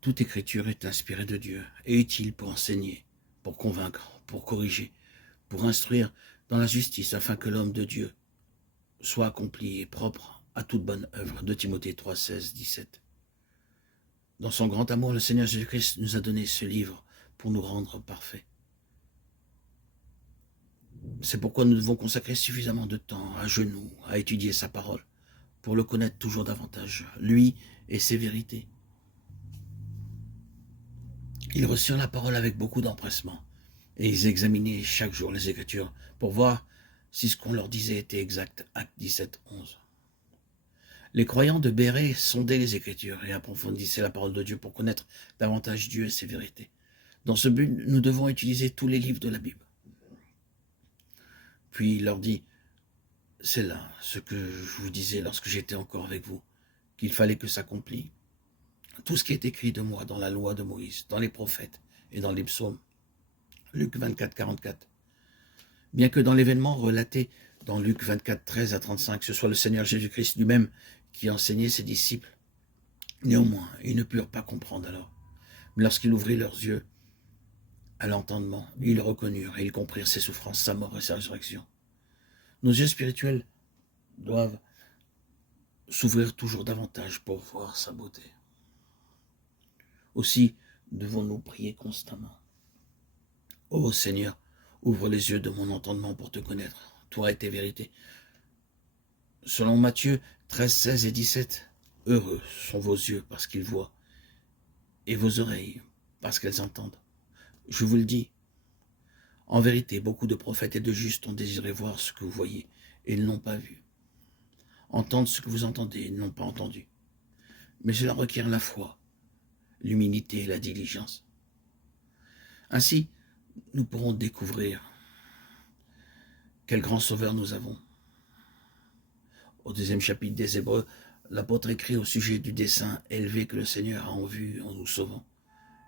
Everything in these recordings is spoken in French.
Toute écriture est inspirée de Dieu et utile pour enseigner, pour convaincre, pour corriger, pour instruire dans la justice, afin que l'homme de Dieu soit accompli et propre à toute bonne œuvre. De Timothée 3, 16, 17. Dans son grand amour, le Seigneur Jésus-Christ nous a donné ce livre pour nous rendre parfaits. C'est pourquoi nous devons consacrer suffisamment de temps à genoux, à étudier sa parole, pour le connaître toujours davantage, lui et ses vérités. Ils reçurent la parole avec beaucoup d'empressement, et ils examinaient chaque jour les Écritures pour voir si ce qu'on leur disait était exact. Acte 17, 11. Les croyants de Bérée sondaient les Écritures et approfondissaient la parole de Dieu pour connaître davantage Dieu et ses vérités. Dans ce but, nous devons utiliser tous les livres de la Bible. Puis il leur dit, c'est là ce que je vous disais lorsque j'étais encore avec vous, qu'il fallait que s'accomplisse tout ce qui est écrit de moi dans la loi de Moïse, dans les prophètes et dans les psaumes. Luc 24, 44. Bien que dans l'événement relaté dans Luc 24, 13 à 35, ce soit le Seigneur Jésus-Christ lui-même qui enseignait ses disciples, néanmoins, ils ne purent pas comprendre alors. Mais lorsqu'il ouvrit leurs yeux à l'entendement, ils le reconnurent et ils comprirent ses souffrances, sa mort et sa résurrection. Nos yeux spirituels doivent s'ouvrir toujours davantage pour voir sa beauté. Aussi devons-nous prier constamment. Ô Seigneur, ouvre les yeux de mon entendement pour te connaître, toi et tes vérités. Selon Matthieu 13, 16 et 17, heureux sont vos yeux parce qu'ils voient, et vos oreilles parce qu'elles entendent. Je vous le dis, en vérité, beaucoup de prophètes et de justes ont désiré voir ce que vous voyez, et ils n'ont pas vu. Entendre ce que vous entendez, et ils n'ont pas entendu. Mais cela requiert la foi, l'humilité et la diligence. Ainsi, nous pourrons découvrir quel grand sauveur nous avons. Au 2e chapitre des Hébreux, l'apôtre écrit au sujet du dessein élevé que le Seigneur a en vue en nous sauvant,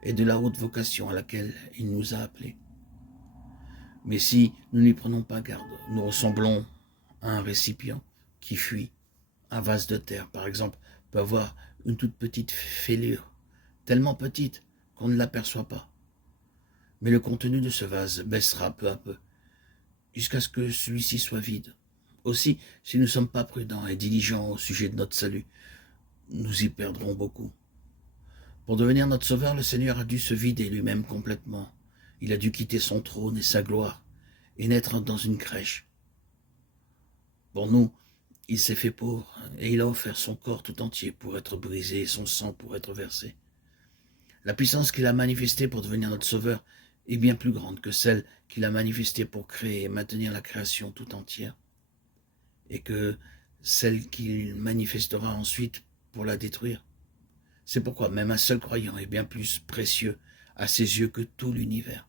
et de la haute vocation à laquelle il nous a appelés. Mais si nous n'y prenons pas garde, nous ressemblons à un récipient qui fuit. Un vase de terre, par exemple, peut avoir une toute petite fêlure, tellement petite qu'on ne l'aperçoit pas. Mais le contenu de ce vase baissera peu à peu, jusqu'à ce que celui-ci soit vide. Aussi, si nous ne sommes pas prudents et diligents au sujet de notre salut, nous y perdrons beaucoup. Pour devenir notre sauveur, le Seigneur a dû se vider lui-même complètement. Il a dû quitter son trône et sa gloire, et naître dans une crèche. Pour nous, il s'est fait pauvre, et il a offert son corps tout entier pour être brisé et son sang pour être versé. La puissance qu'il a manifestée pour devenir notre sauveur est bien plus grande que celle qu'il a manifestée pour créer et maintenir la création tout entière, et que celle qu'il manifestera ensuite pour la détruire. C'est pourquoi même un seul croyant est bien plus précieux à ses yeux que tout l'univers.